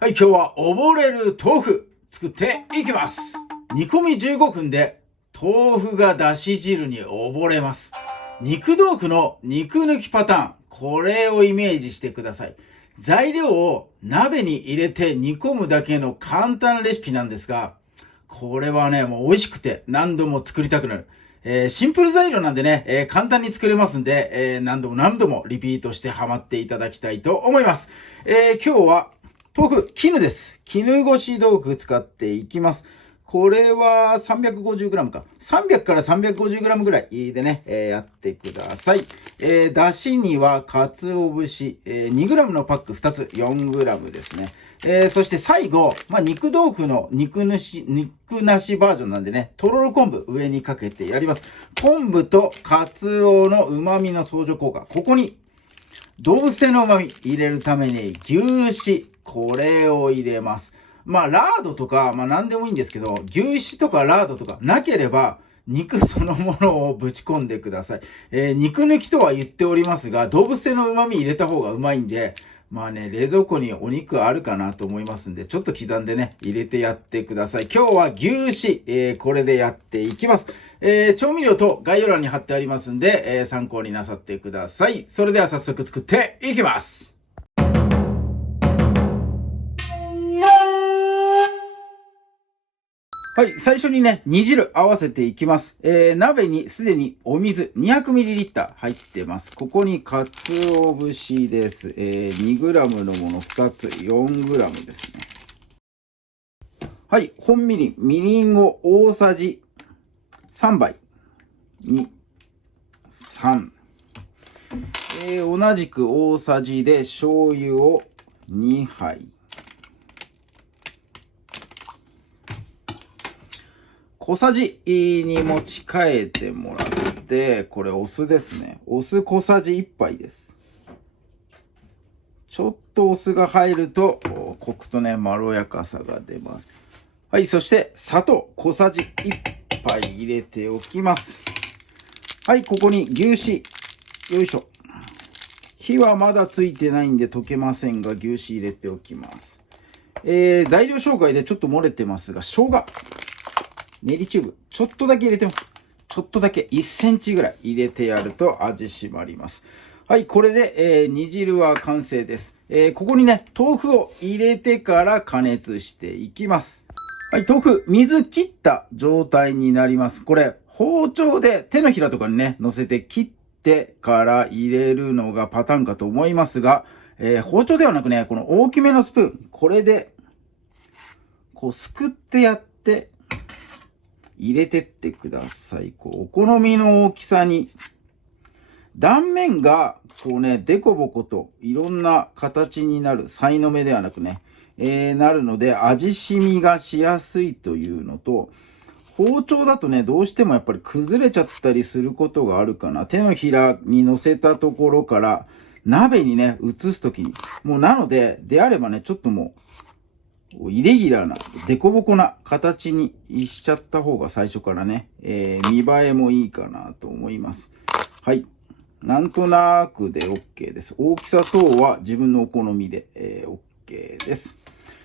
はい、今日は溺れる豆腐作っていきます。煮込み15分で豆腐がだし汁に溺れます。肉豆腐の肉抜きパターン、これをイメージしてください。材料を鍋に入れて煮込むだけの簡単レシピなんですが、これはね、もう美味しくて何度も作りたくなる。シンプル材料なんでね、簡単に作れますんで、何度もリピートしてハマっていただきたいと思います。今日は豆腐、絹です。絹ごし豆腐使っていきます。これは 350g か。300から 350g ぐらいでね、やってください。だしには鰹節、2g のパック2つ、4g ですね。そして最後、肉豆腐の肉なしバージョンなんでね、とろろ昆布上にかけてやります。昆布と鰹の旨味の相乗効果。ここに動物性の旨味入れるために牛脂、これを入れます。ラードとか、何でもいいんですけど、牛脂とかラードとかなければ、肉そのものをぶち込んでください。肉抜きとは言っておりますが、動物性の旨味入れた方がうまいんで、冷蔵庫にお肉あるかなと思いますんで、ちょっと刻んでね、入れてやってください。今日は牛脂、これでやっていきます。調味料と概要欄に貼ってありますんで、参考になさってください。それでは早速作っていきます。はい、最初にね、煮汁合わせていきます。鍋にすでにお水 200ml 入ってます。ここに鰹節です。2g のもの2つ、4g ですね。はい、本みりん、みりんを大さじ3杯、2、3。同じく大さじで醤油を2杯。小さじに持ち替えてもらって、これお酢ですね。お酢小さじ1杯です。ちょっとお酢が入ると、コクとね、まろやかさが出ます。はい、そして砂糖小さじ1杯入れておきます。はい、ここに牛脂。よいしょ。火はまだついてないんで溶けませんが、牛脂入れておきます。材料紹介でちょっと漏れてますが、生姜。練りチューブ、ちょっとだけ入れてます。ちょっとだけ1センチぐらい入れてやると味締まります。はい、これで、煮汁は完成です。ここにね、豆腐を入れてから加熱していきます。はい、豆腐、水切った状態になります。これ、包丁で手のひらとかにね、乗せて切ってから入れるのがパターンかと思いますが、包丁ではなくね、この大きめのスプーン、これで、こう、すくってやって、入れてってください。お好みの大きさに。断面が、デコボコといろんな形になる。さいの目ではなくね、なるので、味染みがしやすいというのと、包丁だとね、どうしてもやっぱり崩れちゃったりすることがあるかな。手のひらに乗せたところから、鍋にね、移すときに。なので、であればね、ちょっとイレギュラーな、デコボコな形にしちゃった方が最初からね、見栄えもいいかなと思います。はい。なんとなくで OK です。大きさ等は自分のお好みで、OK です。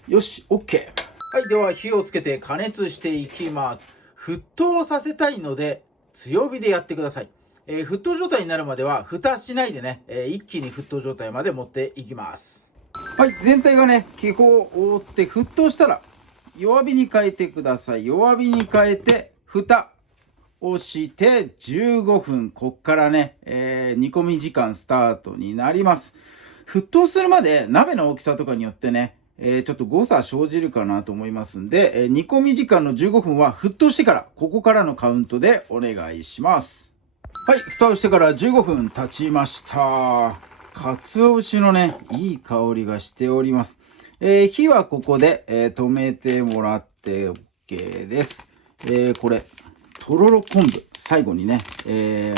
よし、OK。はい。では火をつけて加熱していきます。沸騰させたいので強火でやってください。沸騰状態になるまでは蓋しないでね、一気に沸騰状態まで持っていきます。はい、全体がね、気泡を覆って沸騰したら、弱火に変えてください。弱火に変えて、蓋をして15分。こっからね、煮込み時間スタートになります。沸騰するまで鍋の大きさとかによってね、ちょっと誤差生じるかなと思いますんで、煮込み時間の15分は沸騰してから、ここからのカウントでお願いします。はい、蓋をしてから15分経ちました。鰹節のね、いい香りがしております。火はここで、止めてもらって OK です。これ、とろろ昆布、最後にね、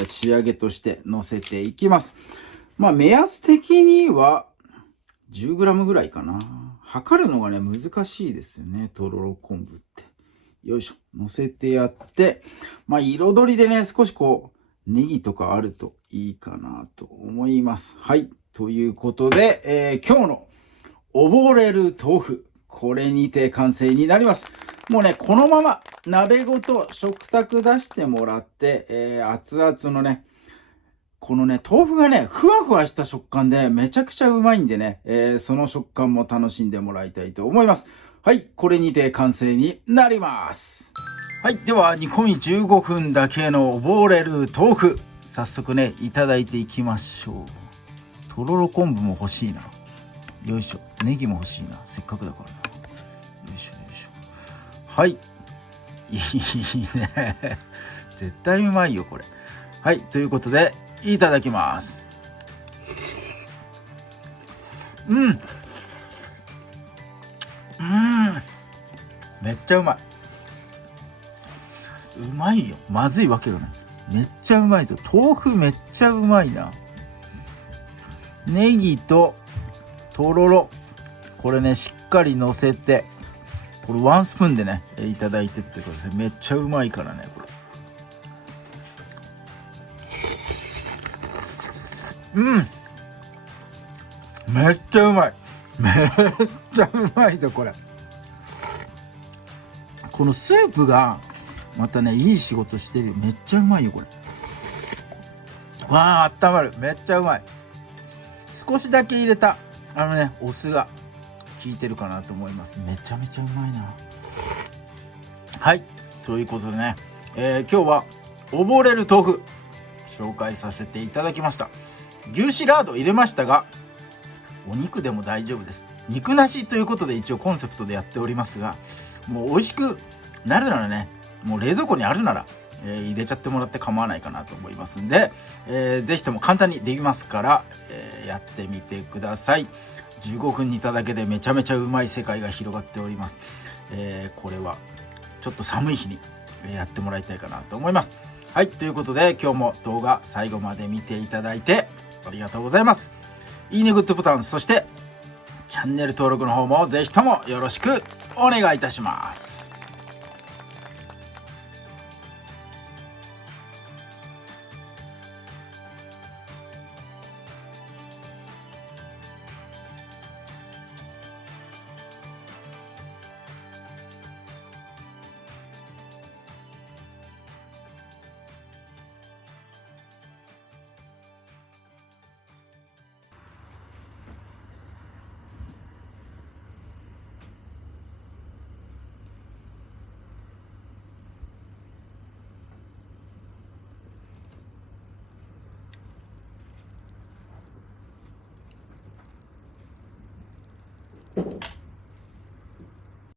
仕上げとして乗せていきます。目安的には 10g ぐらいかな。測るのがね、難しいですよね、とろろ昆布って。よいしょ、乗せてやって、彩りでね、少しネギとかあるといいかなと思います。はい。ということで、今日の溺れる豆腐。これにて完成になります。もうね、このまま鍋ごと食卓出してもらって、熱々のね、このね、豆腐がね、ふわふわした食感でめちゃくちゃうまいんでね、その食感も楽しんでもらいたいと思います。はい、これにて完成になります。はい、では煮込み15分だけの溺れる豆腐。早速ね、いただいていきましょう。とろろ昆布も欲しいな。よいしょ。ネギも欲しいな。せっかくだからな。よいしょよいしょ。はい。いいね。絶対うまいよ、これ。はい、ということで、いただきます。めっちゃうまい。うまいよ。まずいわけがない。めっちゃうまいぞ。豆腐めっちゃうまいな。ネギととろろ。これね、しっかり乗せて、これワンスプーンでね、いただいてってください。めっちゃうまいからね、これ。めっちゃうまい。めっちゃうまいぞ、これ。このスープが、またね、いい仕事してるよ。めっちゃうまいよ、これ。わあ、温まる。めっちゃうまい。少しだけ入れた、お酢が効いてるかなと思います。めちゃめちゃうまいな。はい。ということでね、今日は、溺れる豆腐、紹介させていただきました。牛脂ラード入れましたが、お肉でも大丈夫です。肉なしということで一応コンセプトでやっておりますが、もう美味しくなるならね、もう冷蔵庫にあるなら、入れちゃってもらって構わないかなと思いますんで、ぜひとも簡単にできますから、やってみてください。15分煮ただけでめちゃめちゃうまい世界が広がっております。これはちょっと寒い日にやってもらいたいかなと思います。はい、ということで今日も動画最後まで見ていただいてありがとうございます。いいね、グッドボタン、そしてチャンネル登録の方もぜひともよろしくお願いいたします。